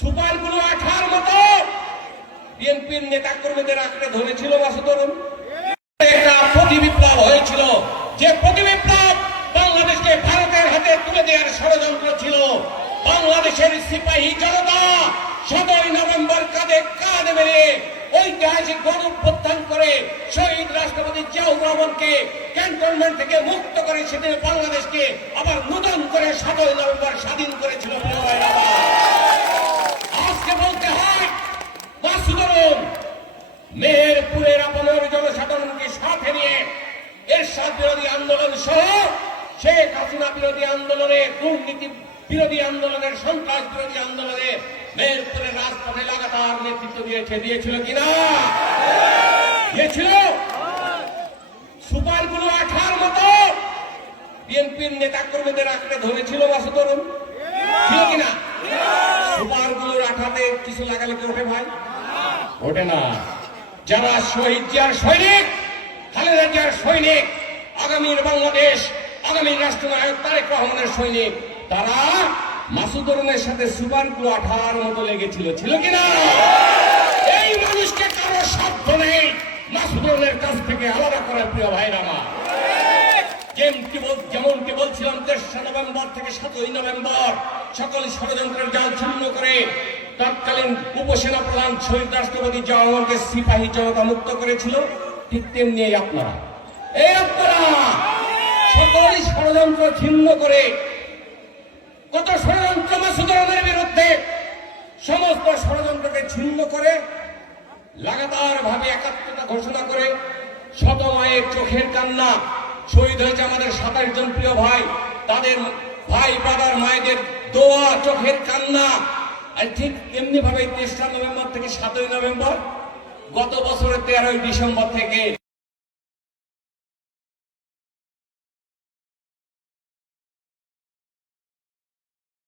সুপারগুলো আঠার মতো। বিএনপির নেতা কর্মীদের আঁকড়ে ধরেছিল বাসুতরুণ একটা প্রতি বিপ্লব হয়েছিল। যে প্রতি বিপ্লব বাংলাদেশকে ভারতের হাতে তুলে দেওয়ার ষড়যন্ত্র ছিল। বাংলাদেশের সিপাহী জনতা সদয় নভেম্বর কাঁধে কাঁধ মেরে ঐতিহাসিক গণ প্রত্যান করে শহীদ রাষ্ট্রপতি জিয়াউর রহমানকে ক্যান্টনমেন্ট থেকে মুক্ত করে সেদিন বাংলাদেশকে আবার নতুন করে সদয় নভেম্বর স্বাধীন করেছিল, প্রিয় মেহেরপুরের আপনার জনসাধারণকে সাথে নিয়ে এরশাদ বিরোধী আন্দোলন সহ শেখ হাসিনা বিরোধী আন্দোলনে, দুর্নীতি বিরোধী আন্দোলনের, সন্ত্রাস বিরোধী আন্দোলনে মেহেরপুরের রাজপথে লাগাতার নেতৃত্ব দিয়েছে, দিয়েছিল কিনা? দিয়েছিল? সুপারগুলো আঠার মতো বিএনপির নেতা কর্মীদের আঁকড়ে ধরেছিল বাসুতরুণ ছিল কিনা? সুপারগুলোর আঠাতে কিছু লাগালে কি ওঠে ভাই? ওঠে না। যারা শহীদ জিয়ার সৈনিক, খালেদা জিয়ার সৈনিক, আগামীর বাংলাদেশ আগামী রাষ্ট্রনায়ক তারেক রহমানের সৈনিক, তারা মাসুদরনের সাথে সুপারগুলো আঠার মতো লেগেছিল। ছিল কিনা এই মানুষকে কারও সাধ্য নেই। মাসুদরনের কাছ থেকে আলাদা করার প্রিয় ভাইরা আমার। যেমনটি যেমনটি বলছিলাম, তেসরা নভেম্বর থেকে সাতই নভেম্বর সকল ষড়যন্ত্রের জাল ছিন্ন করে তৎকালীন উপসেনা প্রধান শহীদ রাষ্ট্রপতি জওয়ানকে সিপাহী জনতা মুক্ত করেছিল, ঠিক তেমনি এই আপনারা। এই আপনারা সকল ষড়যন্ত্র ছিন্ন করে, কত ষড়যন্ত্র মাসুদরনের বিরুদ্ধে সমস্ত ষড়যন্ত্রকে ছিন্ন করে লাগাতার ভাবে একাত্মতা ঘোষণা করে শত মায়ের চোখের কান্না, শহীদ হয়েছে আমাদের সাতাশ জন প্রিয় ভাই, তাদের ভাই ব্রাদার মায়েদের দোয়া, চোখের কান্না আর ঠিক তেমনি ভাবে তেসরা নভেম্বর থেকে সাতই নভেম্বর গত বছরের তেরোই ডিসেম্বর থেকে